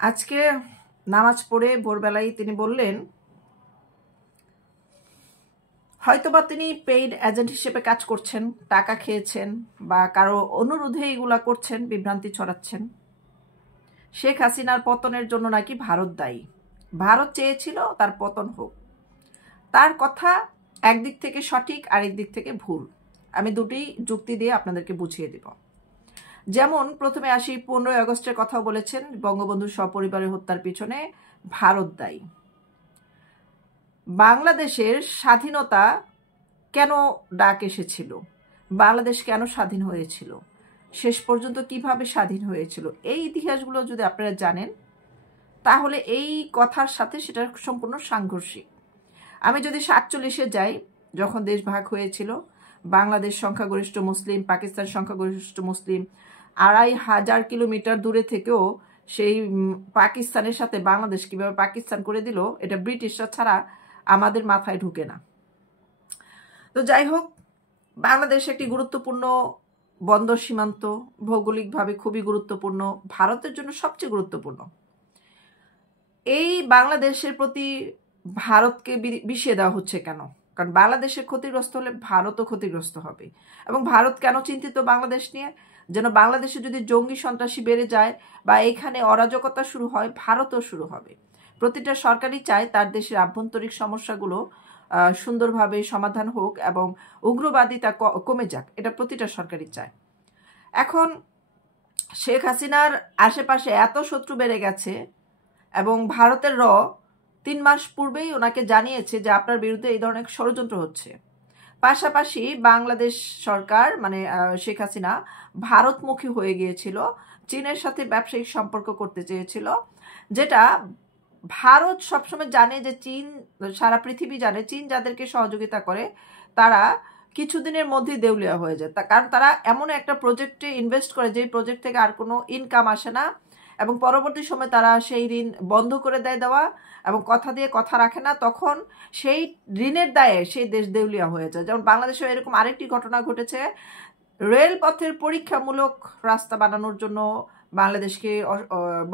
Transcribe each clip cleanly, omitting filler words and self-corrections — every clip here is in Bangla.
আজকে নামাজ পড়ে ভোরবেলায় তিনি বললেন, হয়তোবা তিনি পেইড এজেন্ট হিসেবে কাজ করছেন, টাকা খেয়েছেন বা কারো অনুরোধে এগুলা করছেন, বিভ্রান্তি ছড়াচ্ছেন। শেখ হাসিনার পতনের জন্য নাকি ভারত দায়ী, ভারত চেয়েছিল তার পতন হোক। তার কথা একদিক থেকে সঠিক, আরেক দিক থেকে ভুল। আমি দুটি যুক্তি দিয়ে আপনাদেরকে বুঝিয়ে দিব। যেমন প্রথমে আসি, 15ই আগস্টের কথা বলেছেন বঙ্গবন্ধুর সপরিবারের হত্যার পিছনে ভারত দায়ী। বাংলাদেশের স্বাধীনতা কেন ডাক এসেছিল, বাংলাদেশ কেন স্বাধীন হয়েছিল, শেষ পর্যন্ত কিভাবে স্বাধীন হয়েছিল, এই ইতিহাসগুলো যদি আপনারা জানেন তাহলে এই কথার সাথে সেটা সম্পূর্ণ সাংঘর্ষিক। আমি যদি 47-এ যাই, যখন দেশ ভাগ হয়েছিল, বাংলাদেশ সংখ্যাগরিষ্ঠ মুসলিম, পাকিস্তান সংখ্যাগরিষ্ঠ মুসলিম, 2500 কিলোমিটার দূরে থেকেও সেই পাকিস্তানের সাথে বাংলাদেশ কিভাবে পাকিস্তান করে দিল, এটা ব্রিটিশরা ছাড়া আমাদের মাথায় ঢুকে না। তো যাই হোক, বাংলাদেশ একটি গুরুত্বপূর্ণ বন্দর সীমান্ত, ভৌগোলিকভাবে খুবই গুরুত্বপূর্ণ, ভারতের জন্য সবচেয়ে গুরুত্বপূর্ণ। এই বাংলাদেশের প্রতি ভারতকে বিষিয়ে দেওয়া হচ্ছে কেন? কারণ বাংলাদেশের ক্ষতিগ্রস্ত হলে ভারতও ক্ষতিগ্রস্ত হবে। এবং ভারত কেন চিন্তিত বাংলাদেশ নিয়ে? যেন বাংলাদেশে যদি জঙ্গি সন্ত্রাসী বেড়ে যায় বা এখানে অরাজকতা শুরু হয়, ভারতও শুরু হবে। প্রতিটা সরকারই চায় তার দেশের আভ্যন্তরিক সমস্যাগুলো সুন্দরভাবে সমাধান হোক এবং উগ্রবাদিতা কমে যাক, এটা প্রতিটা সরকারই চায়। এখন শেখ হাসিনার আশেপাশে এত শত্রু বেড়ে গেছে এবং ভারতের 3 মাস পূর্বেই ওনাকে জানিয়েছে যে আপনার বিরুদ্ধে এই ধরনের ষড়যন্ত্র হচ্ছে। পাশাপাশি বাংলাদেশ সরকার মানে শেখ হাসিনা ভারতমুখী হয়ে গিয়েছিল, চীনের সাথে ব্যবসায়িক সম্পর্ক করতে চেয়েছিল, যেটা ভারত সবসময় জানে যে চীন, সারা পৃথিবী জানে চীন যাদেরকে সহযোগিতা করে তারা কিছুদিনের মধ্যেই দেউলিয়া হয়ে যায়। কারণ তারা এমন একটা প্রজেক্টে ইনভেস্ট করে যে প্রজেক্ট থেকে আর কোনো ইনকাম আসে না এবং পরবর্তী সময় তারা সেই ঋণ বন্ধ করে দেওয়া এবং কথা দিয়ে কথা রাখে না, তখন সেই ঋণের দায়ে সেই দেশ দেউলিয়া হয়ে যায়। যেমন বাংলাদেশে এরকম আরেকটি ঘটনা ঘটেছে, রেলপথের পরীক্ষামূলক রাস্তা বানানোর জন্য বাংলাদেশকে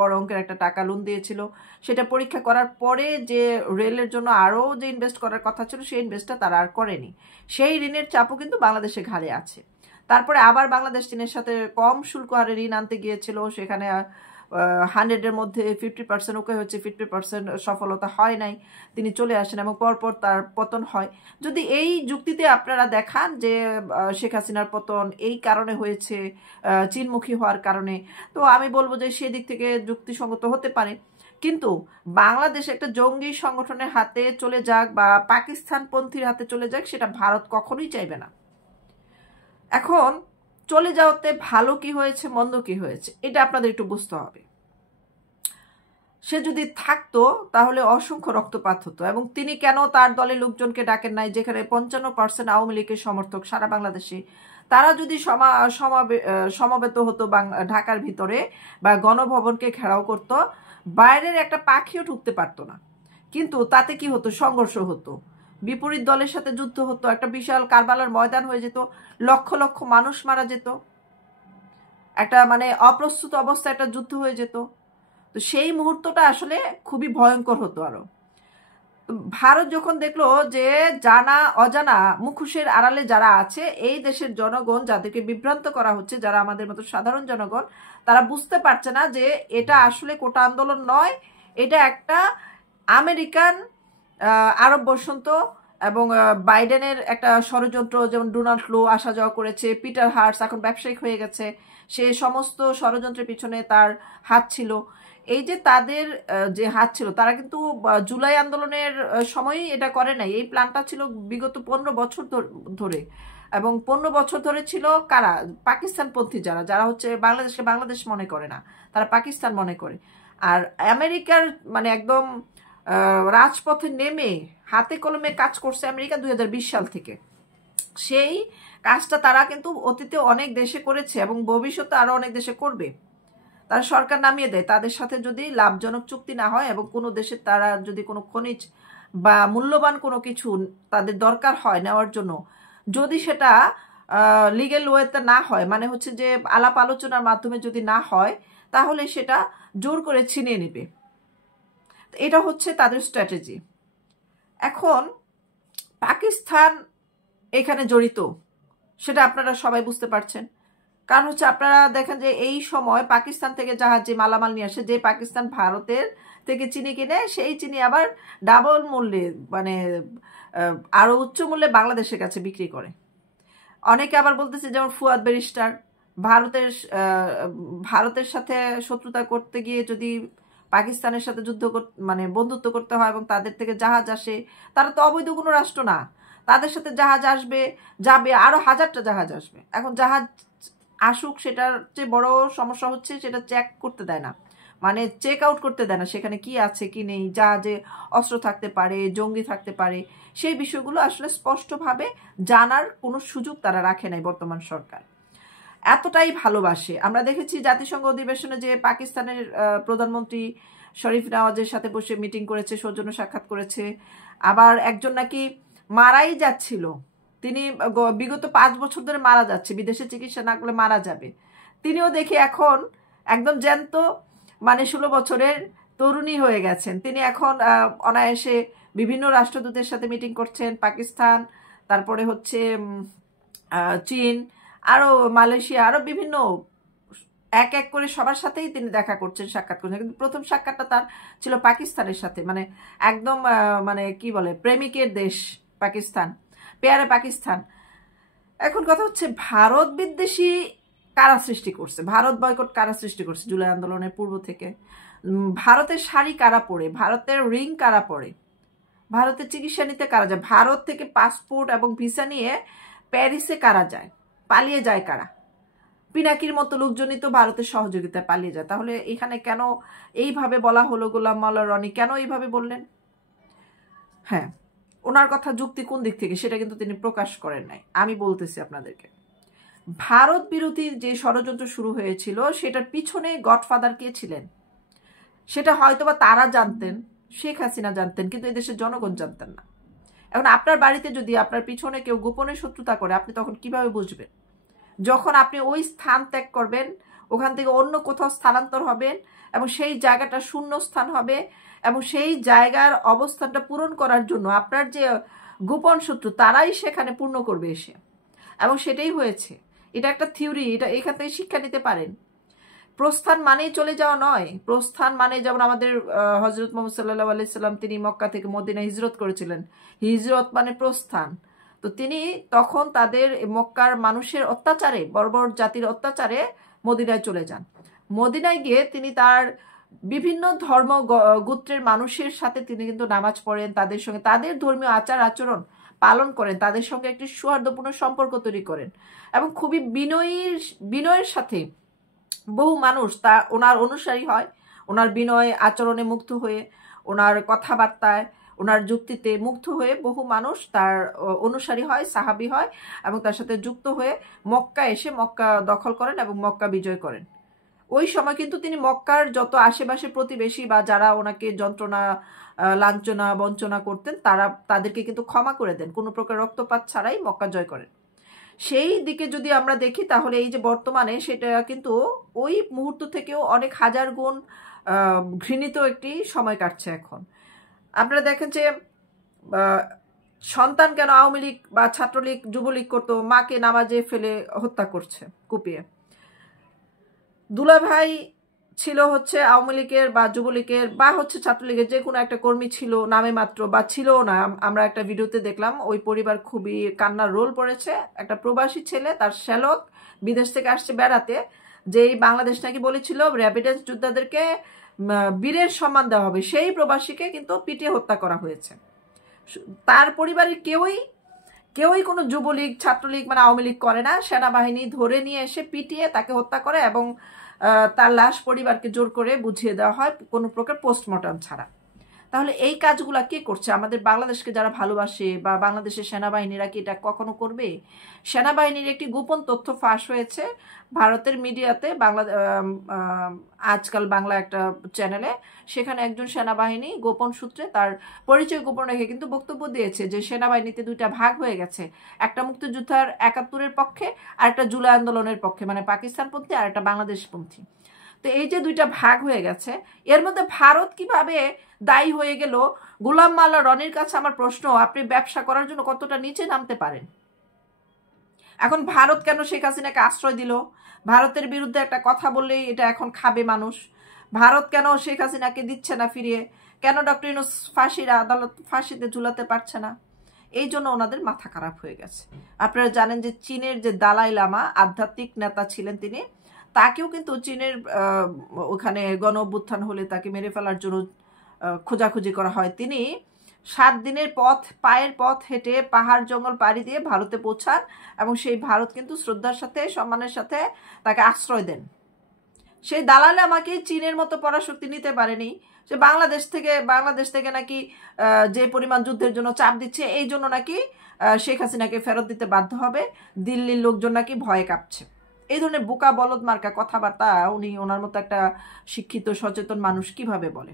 বড় অঙ্কের একটা টাকা লোন দিয়েছিল। সেটা পরীক্ষা করার পরে যে রেলের জন্য আরও যে ইনভেস্ট করার কথা ছিল সেই ইনভেস্টটা তারা আর করেনি। সেই ঋণের চাপও কিন্তু বাংলাদেশে ঘাড়ে আছে। তারপরে আবার বাংলাদেশ চীনের সাথে কম শুল্ক হারে ঋণ আনতে গিয়েছিল, সেখানে 100-এর মধ্যে 50% ওকে হচ্ছে, 50% সফলতা হয় নাই, তিনি চলে আসেন এবং পরপর তার পতন হয়। যদি এই যুক্তিতে আপনারা দেখান যে শেখ হাসিনার পতন এই কারণে হয়েছে, চীনমুখী হওয়ার কারণে, তো আমি বলবো যে সেদিক থেকে যুক্তিসঙ্গত হতে পারে। কিন্তু বাংলাদেশ একটা জঙ্গি সংগঠনের হাতে চলে যাক বা পাকিস্তানপন্থীর হাতে চলে যাক, সেটা ভারত কখনোই চাইবে না। এখন চলে যাওয়াতে ভালো কি হয়েছে, মন্দ কি হয়েছে, এটা আপনাদের একটু বুঝতে হবে। সে যদি থাকতো তাহলে অসংখ্য রক্তপাত হতো। এবং তিনি কেন তার দলের লোকজনকে ডাকেন নাই, যেখানে 55% আওয়ামী লীগের সমর্থক সারা বাংলাদেশে, তারা যদি সমাবেত হতো ঢাকার ভিতরে বা গণভবনকে ঘেরাও করত, বাইরের একটা পাখিও ঢুকতে পারতো না। কিন্তু তাতে কি হতো? সংঘর্ষ হতো, বিপরীত দলের সাথে যুদ্ধ হতো, একটা বিশাল কারবালার ময়দান হয়ে যেত, লক্ষ লক্ষ মানুষ মারা যেত, একটা মানে অপ্রস্তুত অবস্থায় একটা যুদ্ধ হয়ে যেত। তো সেই মুহূর্তটা আসলে খুবই ভয়ঙ্কর হতো। আরো ভারত যখন দেখলো যে জানা অজানা মুখোশের আড়ালে যারা আছে, এই দেশের জনগণ যাদেরকে বিভ্রান্ত করা হচ্ছে, যারা আমাদের মতো সাধারণ জনগণ, তারা বুঝতে পারছে না যে এটা আসলে কোটা আন্দোলন নয়, এটা একটা আমেরিকান আরব বসন্ত এবং বাইডেনের একটা ষড়যন্ত্র। যেমন ডোনাল্ড লো আসা যাওয়া করেছে, পিটার হার্টস এখন ব্যবসায়িক হয়ে গেছে, সে সমস্ত ষড়যন্ত্রের পিছনে তার হাত ছিল। এই যে তাদের যে হাত ছিল, তারা কিন্তু জুলাই আন্দোলনের সময়ই এটা করে নাই, এই প্ল্যানটা ছিল বিগত 15 বছর ধরে। এবং 15 বছর ধরে ছিল কারা? পাকিস্তানপন্থী যারা, যারা হচ্ছে বাংলাদেশকে বাংলাদেশ মনে করে না, তারা পাকিস্তান মনে করে। আর আমেরিকার মানে একদম রাজপথে নেমে হাতে কলমে কাজ করছে আমেরিকা 2020 সাল থেকে। সেই কাজটা তারা কিন্তু অতীতে অনেক দেশে করেছে এবং ভবিষ্যতে আরো অনেক দেশে করবে। তারা সরকার নামিয়ে দেয় তাদের সাথে যদি লাভজনক চুক্তি না হয় এবং কোনো দেশে তারা যদি কোনো খনিজ বা মূল্যবান কোনো কিছু তাদের দরকার হয় নেওয়ার জন্য, যদি সেটা লিগ্যাল ওয়েতে না হয়, মানে হচ্ছে যে আলাপ আলোচনার মাধ্যমে যদি না হয়, তাহলে সেটা জোর করে ছিনিয়ে নেবে। এটা হচ্ছে তাদের স্ট্র্যাটেজি। এখন পাকিস্তান এখানে জড়িত, সেটা আপনারা সবাই বুঝতে পারছেন। কারণ হচ্ছে আপনারা দেখেন যে এই সময় পাকিস্তান থেকে জাহাজে মালামাল নিয়ে আসে, যে পাকিস্তান ভারতের থেকে চিনি কিনে, সেই চিনি আবার ডাবল মূল্যে, মানে আরো উচ্চ মূল্যে বাংলাদেশের কাছে বিক্রি করে। অনেকে আবার বলতেছে, যেমন ফুয়াদ ব্যারিস্টার, ভারতের সাথে শত্রুতা করতে গিয়ে যদি পাকিস্তানের সাথে মানে বন্ধুত্ব করতে হয় এবং তাদের থেকে জাহাজ আসে, তারা তো অবৈধ কোনো রাষ্ট্র না, তাদের সাথে জাহাজ আসবে, যাবে, আরো হাজারটা জাহাজ আসবে। এখন জাহাজ আসুক, সেটার চেয়ে বড় সমস্যা হচ্ছে সেটা চেক করতে দেয় না, মানে চেক আউট করতে দেয় না সেখানে কি আছে কি নেই, জাহাজে অস্ত্র থাকতে পারে, জঙ্গি থাকতে পারে, সেই বিষয়গুলো আসলে স্পষ্টভাবে জানার কোনো সুযোগ তারা রাখে নাই বর্তমান সরকার। এতটাই ভালোবাসে। আমরা দেখেছি জাতিসংঘ অধিবেশনে যে পাকিস্তানের প্রধানমন্ত্রী শরীফ নওয়াজের সাথে বসে মিটিং করেছে, সৌজন্য সাক্ষাৎ করেছে। আবার একজন নাকি মারাই যাচ্ছিল, তিনি বিগত 5 বছর ধরে মারা যাচ্ছে, বিদেশে চিকিৎসা না করলে মারা যাবে, তিনিও দেখি এখন একদম জ্যান্ত, মানে 16 বছরের তরুণী হয়ে গেছেন। তিনি এখন অনায়াসে বিভিন্ন রাষ্ট্রদূতের সাথে মিটিং করছেন, পাকিস্তান, তারপরে হচ্ছে চীন, আরো মালয়েশিয়া, আরো বিভিন্ন এক এক করে সবার সাথেই তিনি দেখা করছেন, সাক্ষাৎ করছেন। কিন্তু প্রথম সাক্ষাৎটা তার ছিল পাকিস্তানের সাথে, মানে একদম মানে কি বলে, প্রেমিকের দেশ পাকিস্তান, পেয়ারে পাকিস্তান। এখন কথা হচ্ছে, ভারত বিদ্বেষী কারা সৃষ্টি করছে, ভারত বয়কট কারা সৃষ্টি করছে জুলাই আন্দোলনের পূর্ব থেকে? ভারতের শাড়ি কারা পরে, ভারতের রিং কারা পরে, ভারতের চিকিৎসা নিতে কারা যায়, ভারত থেকে পাসপোর্ট এবং ভিসা নিয়ে প্যারিসে কারা যায়, পালিয়ে যায় কারা? পিনাকির মতো লোকজনই তো ভারতের সহযোগিতায় পালিয়ে যায়। তাহলে এখানে কেন এইভাবে বলা হলো, গোলাম মাওলা রনি কেন এইভাবে বললেন? হ্যাঁ, ওনার কথা যুক্তি কোন দিক থেকে সেটা কিন্তু তিনি প্রকাশ করেন নাই। আমি বলতেছি আপনাদেরকে, ভারত বিরোধী যে ষড়যন্ত্র শুরু হয়েছিল সেটার পিছনে গডফাদার কে ছিলেন সেটা হয়তোবা তারা জানতেন, শেখ হাসিনা জানতেন, কিন্তু এদেশের জনগণ জানতেন না। এখন আপনার বাড়িতে যদি আপনার পিছনে কেউ গোপনে শত্রুতা করে, আপনি তখন কিভাবে বুঝবেন? যখন আপনি ওই স্থান ত্যাগ করবেন, ওখান থেকে অন্য কোথাও স্থানান্তর হবেন এবং সেই জায়গাটা শূন্য স্থান হবে, এবং সেই জায়গার অবস্থানটা পূরণ করার জন্য আপনার যে গোপন শত্রু তারাই সেখানে পূর্ণ করবে এসে, এবং সেটাই হয়েছে। এটা একটা থিওরি, এটা এখান থেকে শিক্ষা নিতে পারেন। প্রস্থান মানেই চলে যাওয়া নয়। প্রস্থান মানে যেমন আমাদের হজরত মোহাম্মদ সাল্লাল্লাহু আলাইহি সাল্লাম, তিনি মক্কা থেকে মদিনা হিজরত করেছিলেন, হিজরত মানে প্রস্থান। তো তিনি তখন তাদের মক্কার মানুষের অত্যাচারে, বর্বর জাতির অত্যাচারে মদিনায় চলে যান। মদিনায় গিয়ে তিনি তার বিভিন্ন ধর্ম গোত্রের মানুষের সাথে তিনি কিন্তু নামাজ পড়েন, তাদের সঙ্গে তাদের ধর্মীয় আচার আচরণ পালন করেন, তাদের সঙ্গে একটি সৌহার্দ্যপূর্ণ সম্পর্ক তৈরি করেন, এবং খুবই বিনয়ের সাথে বহু মানুষ ওনার অনুসারী হয়। ওনার বিনয় আচরণে মুগ্ধ হয়ে, ওনার কথাবার্তায়, ওনার যুক্তিতে মুগ্ধ হয়ে বহু মানুষ তার অনুসারী হয়, সাহাবী হয়, এবং তার সাথে যুক্ত হয়ে মক্কা এসে মক্কা দখল করেন এবং মক্কা বিজয় করেন। ওই সময় কিন্তু তিনি মক্কার যত আশেপাশে প্রতিবেশী বা যারা ওনাকে যন্ত্রণা, লাঞ্ছনা, বঞ্চনা করতেন, তাদেরকে কিন্তু ক্ষমা করে দেন, কোনো প্রকার রক্তপাত ছাড়াই মক্কা জয় করেন। সেই দিকে যদি আমরা দেখি, তাহলে এই যে বর্তমানে, সেটা কিন্তু ওই মুহূর্ত থেকেও অনেক হাজার গুণ ঘৃণিত একটি সময় কাটছে এখন। আপনারা দেখেন যে সন্তান কেন আওয়ামী লীগ বা ছাত্রলীগ, যুবলীগ করতো, মাকে নামাজে ফেলে হত্যা করছে কুপিয়ে। দুলাভাই ছিল হচ্ছে আওয়ামী লীগের বা যুবলীগের বা হচ্ছে ছাত্রলীগের যে কোনো একটা কর্মী ছিল নামে মাত্র, বা ছিল না। আমরা একটা ভিডিওতে দেখলাম ওই পরিবার খুবই কান্নার রোল পড়েছে। একটা প্রবাসী ছেলে, তার শ্যালক বিদেশ থেকে আসছে বেড়াতে, যেই বাংলাদেশ নাকি বলেছিল র্যাপিডেন্স যোদ্ধাদেরকে বীরের সম্মান দেওয়া হবে, সেই প্রবাসীকে কিন্তু পিটিয়ে হত্যা করা হয়েছে। তার পরিবারের কেউই কোনো যুবলীগ, ছাত্রলীগ মানে আওয়ামী লীগ করে না। সেনাবাহিনী ধরে নিয়ে এসে পিটিয়ে তাকে হত্যা করে এবং তার লাশ পরিবারকে জোর করে বুঝিয়ে দেওয়া হয় কোনো প্রকার পোস্টমর্টম ছাড়া। তাহলে এই কাজগুলা কে করছে? আমাদের বাংলাদেশকে যারা ভালোবাসে বা বাংলাদেশের সেনাবাহিনীরা কি এটা কখনো করবে? সেনাবাহিনীর একটি গোপন তথ্য ফাঁস হয়েছে ভারতের মিডিয়াতে, আজকাল বাংলা একটা চ্যানেলে। সেখানে একজন সেনাবাহিনী গোপন সূত্রে তার পরিচয় গোপন রেখে কিন্তু বক্তব্য দিয়েছে যে সেনাবাহিনীতে দুইটা ভাগ হয়ে গেছে, একটা মুক্তিযোদ্ধার 71-এর পক্ষে আর একটা জুলাই আন্দোলনের পক্ষে, মানে পাকিস্তানপন্থী আর একটা বাংলাদেশপন্থী। তো তো এই যে দুইটা ভাগ হয়ে গেছে, এর মধ্যে ভারত কিভাবে দায়ী হয়ে গেল? গোলাম মাওলা রনির কাছে আমার প্রশ্ন, আপনি ব্যবসা করার জন্য কতটা নিচে নামতে পারেন? এখন ভারত কেন শেখ হাসিনাকে আশ্রয় দিল? ভারতের বিরুদ্ধে একটা কথা বললেই এটা এখন খাবে মানুষ। ভারত কেন শেখ হাসিনাকে দিচ্ছে না ফিরিয়ে? কেন ডক্টর ইউনূস আদালত ফাঁসিতে ঝুলাতে পারছে না? এই জন্য ওনাদের মাথা খারাপ হয়ে গেছে। আপনারা জানেন যে চীনের যে দালাই লামা আধ্যাত্মিক নেতা ছিলেন, তিনি, তাকেও কিন্তু চীনের ওখানে গণ অভ্যুত্থান হলে তাকে মেরে ফেলার জন্য খোঁজাখুঁজি করা হয়। তিনি 7 দিনের পায়ের পথ হেঁটে পাহাড় জঙ্গল পাড়ি দিয়ে ভারতে পৌঁছান এবং সেই ভারত কিন্তু শ্রদ্ধার সাথে সম্মানের সাথে তাকে আশ্রয় দেন। সেই দালালে আমাকে চীনের মতো পরাশক্তি নিতে পারেনি। সে বাংলাদেশ থেকে নাকি যে পরিমাণ যুদ্ধের জন্য চাপ দিচ্ছে, এই জন্য নাকি শেখ হাসিনাকে ফেরত দিতে বাধ্য হবে। দিল্লির লোকজন নাকি ভয়ে কাঁপছে। এই ধরনের বোকা বলদ মার্কা কথাবার্তা ওনার মতো একটা শিক্ষিত সচেতন মানুষ কিভাবে বলে?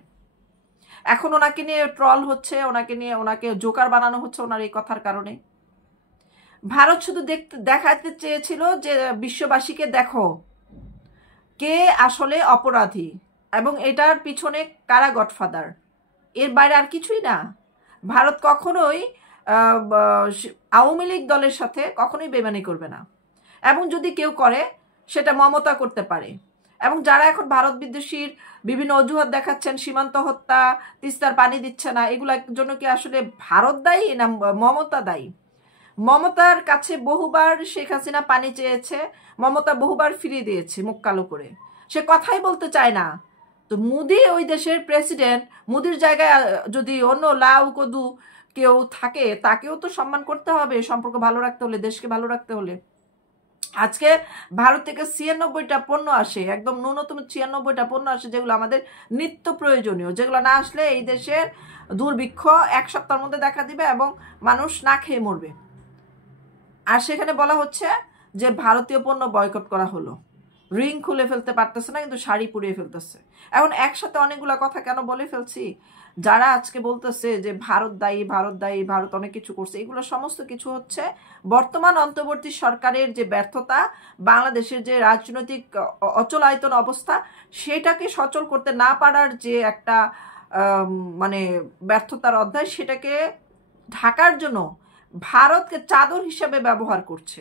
এখন ওনাকে নিয়ে ট্রল হচ্ছে, ওনাকে জোকার বানানো হচ্ছে ওনার এই কথার কারণে। ভারত শুধু দেখাতে চেয়েছিল যে বিশ্ববাসীকে দেখো কে আসলে অপরাধী এবং এটার পিছনে কারা গডফাদার, এর বাইরে আর কিছুই না। ভারত কখনোই আওয়ামী লীগ দলের সাথে কখনোই বেমানি করবে না, এবং যদি কেউ করে সেটা মমতা করতে পারে। এবং যারা এখন ভারত বিদ্বেষীর বিভিন্ন অজুহাত দেখাচ্ছেন, সীমান্ত হত্যা, তিস্তার পানি দিচ্ছে না, এগুলোর জন্য কি আসলে ভারত দায়ী না মমতা দায়ী? মমতার কাছে বহুবার শেখ হাসিনা পানি চেয়েছে, মমতা বহুবার ফিরিয়ে দিয়েছে মুখ কালো করে, সে কথাই বলতে চায় না। তো মোদি ওই দেশের প্রেসিডেন্ট, মোদির জায়গায় যদি অন্য লাউ কদু কেউ থাকে তাকেও তো সম্মান করতে হবে, সম্পর্ক ভালো রাখতে হলে, দেশকে ভালো রাখতে হলে। আজকে ভারত থেকে 96টা পণ্য আসে, একদম ন্যূনতম 96টা পণ্য আসে যেগুলো আমাদের নিত্য প্রয়োজনীয়, যেগুলো না আসলে এই দেশের দুর্ভিক্ষ 1 সপ্তাহের মধ্যে দেখা দিবে এবং মানুষ না খেয়ে মরবে। আর সেখানে বলা হচ্ছে যে ভারতীয় পণ্য বয়কট করা হলো, রিং খুলে ফেলতে পারতেছে না কিন্তু শাড়ি পুড়িয়ে ফেলতেছে। এখন একসাথে অনেকগুলা কথা কেন বলে ফেলছি? যারা আজকে বলতেছে যে ভারত দায়ী, ভারত অনেক কিছু করছে, এগুলো সমস্ত কিছু হচ্ছে বর্তমান অন্তর্বর্তী সরকারের যে ব্যর্থতা, বাংলাদেশের যে রাজনৈতিক অচলায়তন অবস্থা, সেটাকে সচল করতে না পারার যে একটা মানে ব্যর্থতার অধ্যায়, সেটাকে ঢাকার জন্য ভারতকে চাদর হিসাবে ব্যবহার করছে।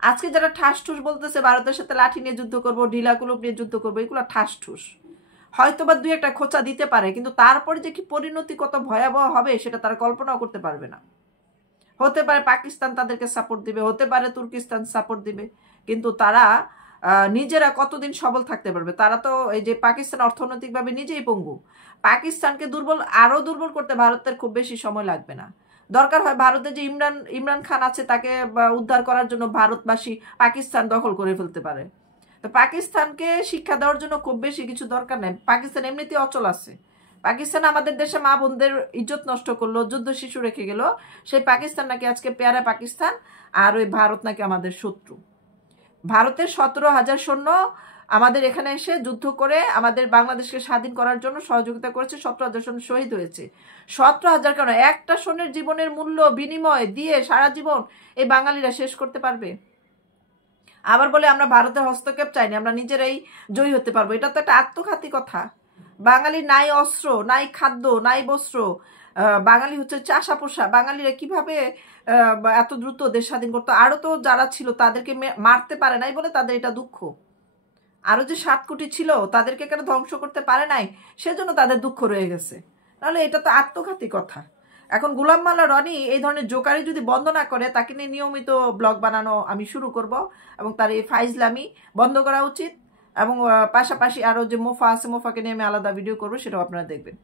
আজকে যারা ঠাসঠুস বলতেছে ভারতের সাথে লাঠি নিয়ে যুদ্ধ করবো, ঢিলা কুলুপ নিয়ে যুদ্ধ করবো, এগুলো ঠাসঠুস। হয়তো বা 2-1টা খোঁচা দিতে পারে, কিন্তু তারপরে যে কি পরিণতি কত ভয়াবহ হবে সেটা তারা কল্পনাও করতে পারবে না। হতে পারে পাকিস্তান তাদেরকে সাপোর্ট দিবে, হতে পারে তুর্কিস্তান সাপোর্ট দিবে, কিন্তু তারা নিজেরা কতদিন সবল থাকতে পারবে? তারা তো এই যে পাকিস্তান অর্থনৈতিকভাবে নিজেই পঙ্গু। পাকিস্তানকে আরো দুর্বল করতে ভারতের খুব বেশি সময় লাগবে না। দরকার হয় ভারতে যে ইমরান খান আছে তাকে উদ্ধার করার জন্য ভারতবাসী পাকিস্তান দখল করে ফেলতে পারে। তো পাকিস্তানকে শিক্ষা দেওয়ার জন্য খুব বেশি কিছু দরকার নেই। পাকিস্তান এমনিতেই অচল আছে। পাকিস্তান আমাদের দেশে মা বোনদের ইজ্জত নষ্ট করলো, যুদ্ধ শিশু রেখে গেল, সেই পাকিস্তান নাকি আজকে পেয়ারা পাকিস্তান, আর ওই ভারত নাকি আমাদের শত্রু। ভারতের 17,000 সৈন্য আমাদের এখানে এসে যুদ্ধ করে আমাদের বাংলাদেশকে স্বাধীন করার জন্য সহযোগিতা করেছে। 17,000 সৈন্য শহীদ হয়েছে। 17,000 কেন, একটা সৈন্যের জীবনের মূল্য বিনিময় দিয়ে সারা জীবন এই বাঙালিরা শেষ করতে পারবে? আবার বলে আমরা ভারতের হস্তক্ষেপ চাইনি, আমরা নিজেরাই জয়ী হতে পারবো। এটা তো একটা আত্মঘাতী কথা। বাঙালি নাই অস্ত্র, নাই খাদ্য, নাই বস্ত্র, বাঙালি হচ্ছে চাষা পোষা। বাঙালিরা কিভাবে এত দ্রুত দেশ স্বাধীন করতো? আরো তো যারা ছিল তাদেরকে মারতে পারে নাই বলে তাদের এটা দুঃখ। আরো যে 7 কোটি ছিল তাদেরকে কেন ধ্বংস করতে পারে নাই, সেজন্য তাদের দুঃখ রয়ে গেছে। তাহলে এটা তো আত্মঘাতী কথা। এখন গোলাম মাওলা রনি এই ধরনের জোকারি যদি বন্ধ না করে, তাকে নিয়ে নিয়মিত ব্লগ বানানো আমি শুরু করব এবং তার এই ফাইজলামি বন্ধ করা উচিত। এবং পাশাপাশি আরো যে মোফা আছে, মোফাকে নিয়ে আমি আলাদা ভিডিও করবো, সেটাও আপনারা দেখবেন।